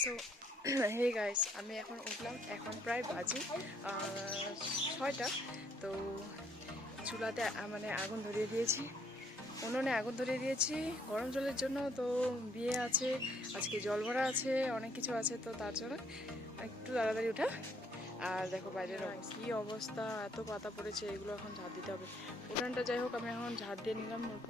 So hey guys আমি এখন উঠলাম। এখন প্রায় বাজে ছয়টা। তো চুলাতে মানে আগুন ধরিয়ে দিয়েছি। উনুনে আগুন ধরিয়ে দিয়েছি। গরম জলের জন্য তো বিয়ে আছে, আজকে জল ভরা আছে, অনেক কিছু আছে, তো তার জন্য একটু তাড়াতাড়ি ওঠা আর দেখো বাইরের কি অবস্থা, এত পাতা পড়েছে, এগুলো এখন ঝাড় দিতে হবে। উঠানটা যাই হোক, আমি এখন ঝাড় দিয়ে নিলাম অল্প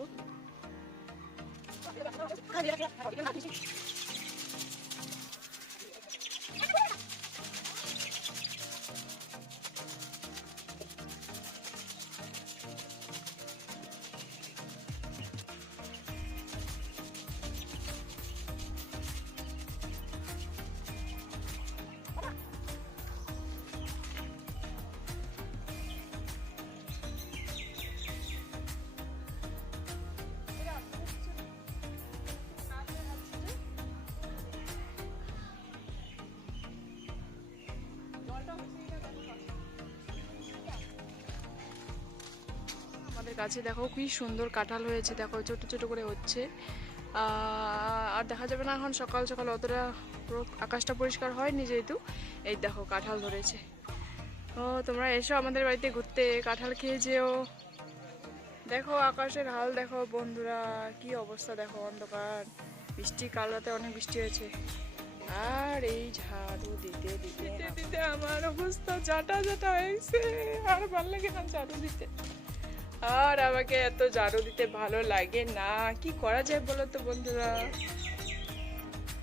কাছে দেখো কি সুন্দর কাঁঠাল হয়েছে, দেখো ছোট ছোট করে হচ্ছে। আর দেখা যাবে না এখন সকাল সকাল অতটা আকাশটা পরিষ্কার হয়নি যেহেতু। এই দেখো কাঁঠাল ধরেছে। ও, তোমরা এসো আমাদের বাড়িতে ঘুরতে, কাঁঠাল খেয়ে যেও। দেখো আকাশের হাল, দেখো বন্ধুরা, কি অবস্থা দেখো অন্ধকার। বৃষ্টি, কাল রাতে অনেক বৃষ্টি হয়েছে। আর এই ঝাড়ু দিতে দিতে দিতে আমার অবস্থা জাটা জাটা হয়েছে। আর ভালো লাগে না ঝাড়ু দিতে। আর আমাকে এত ঝাড়ু দিতে ভালো লাগে না। কি করা যায় বলো তো বন্ধুরা?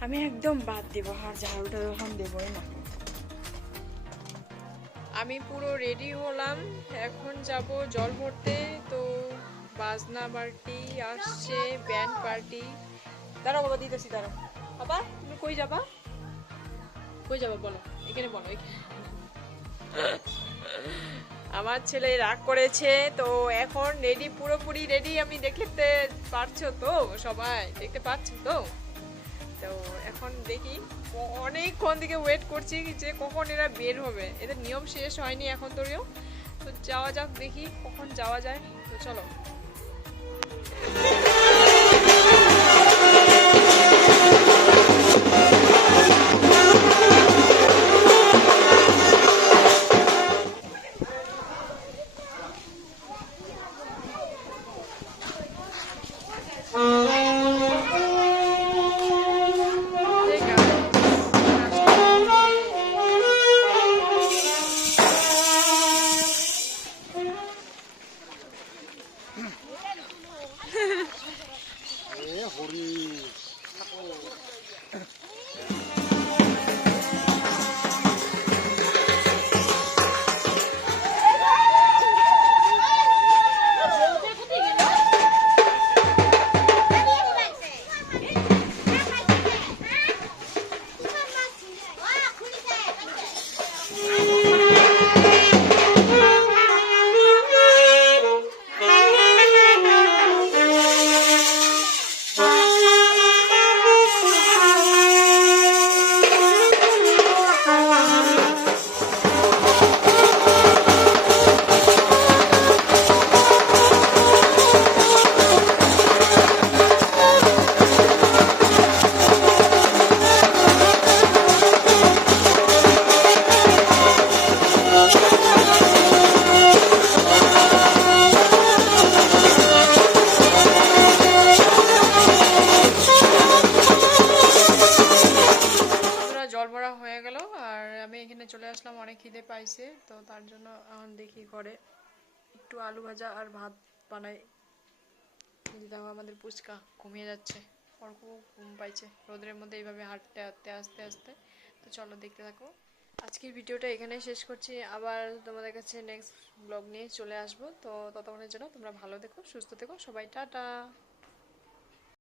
আমি একদম বাদ দেবো, আর ঝাড়ুটা যখন দেবই না। আমি পুরো রেডি হলাম, এখন যাব জল ভরতে। তো বাজনা পার্টি আসছে ব্যান্ড পার্টি দাঁড়াও বাবা, দিতেছি, দাঁড়াও। বাবা, তুমি কই যাবা? কই যাবা, বলো, এখানে বলো, এখানে। আমার ছেলে রাগ করেছে, তো এখন রেডি পুরোপুরি রেডি আমি দেখতে পারছ তো সবাই? দেখতে পাচ্ছ তো? তো এখন দেখি অনেকক্ষণ থেকে ওয়েট করছি যে কখন এরা বের হবে। এদের নিয়ম শেষ হয়নি এখন তোরেও। তো যাওয়া যাক দেখি কখন যাওয়া যায়। তো চলো। Favori. আমি এখানে চলে আসলাম, অনেক খিদে পাইছে, তো তার জন্য এখন দেখি ঘরে একটু আলু ভাজা আর ভাত বানাই। দেখো আমাদের পুচকা ঘুমিয়ে যাচ্ছে ওর খুব ঘুম পাইছে, রোদের মধ্যে এইভাবে হাঁটতে হাঁটতে আস্তে আস্তে তো চলো দেখতে থাকো। আজকের ভিডিওটা এখানেই শেষ করছি, আবার তোমাদের কাছে নেক্সট ব্লগ নিয়ে চলে আসব। তো ততক্ষণের জন্য তোমরা ভালো দেখো সুস্থ থেকো, সবাই টাটা।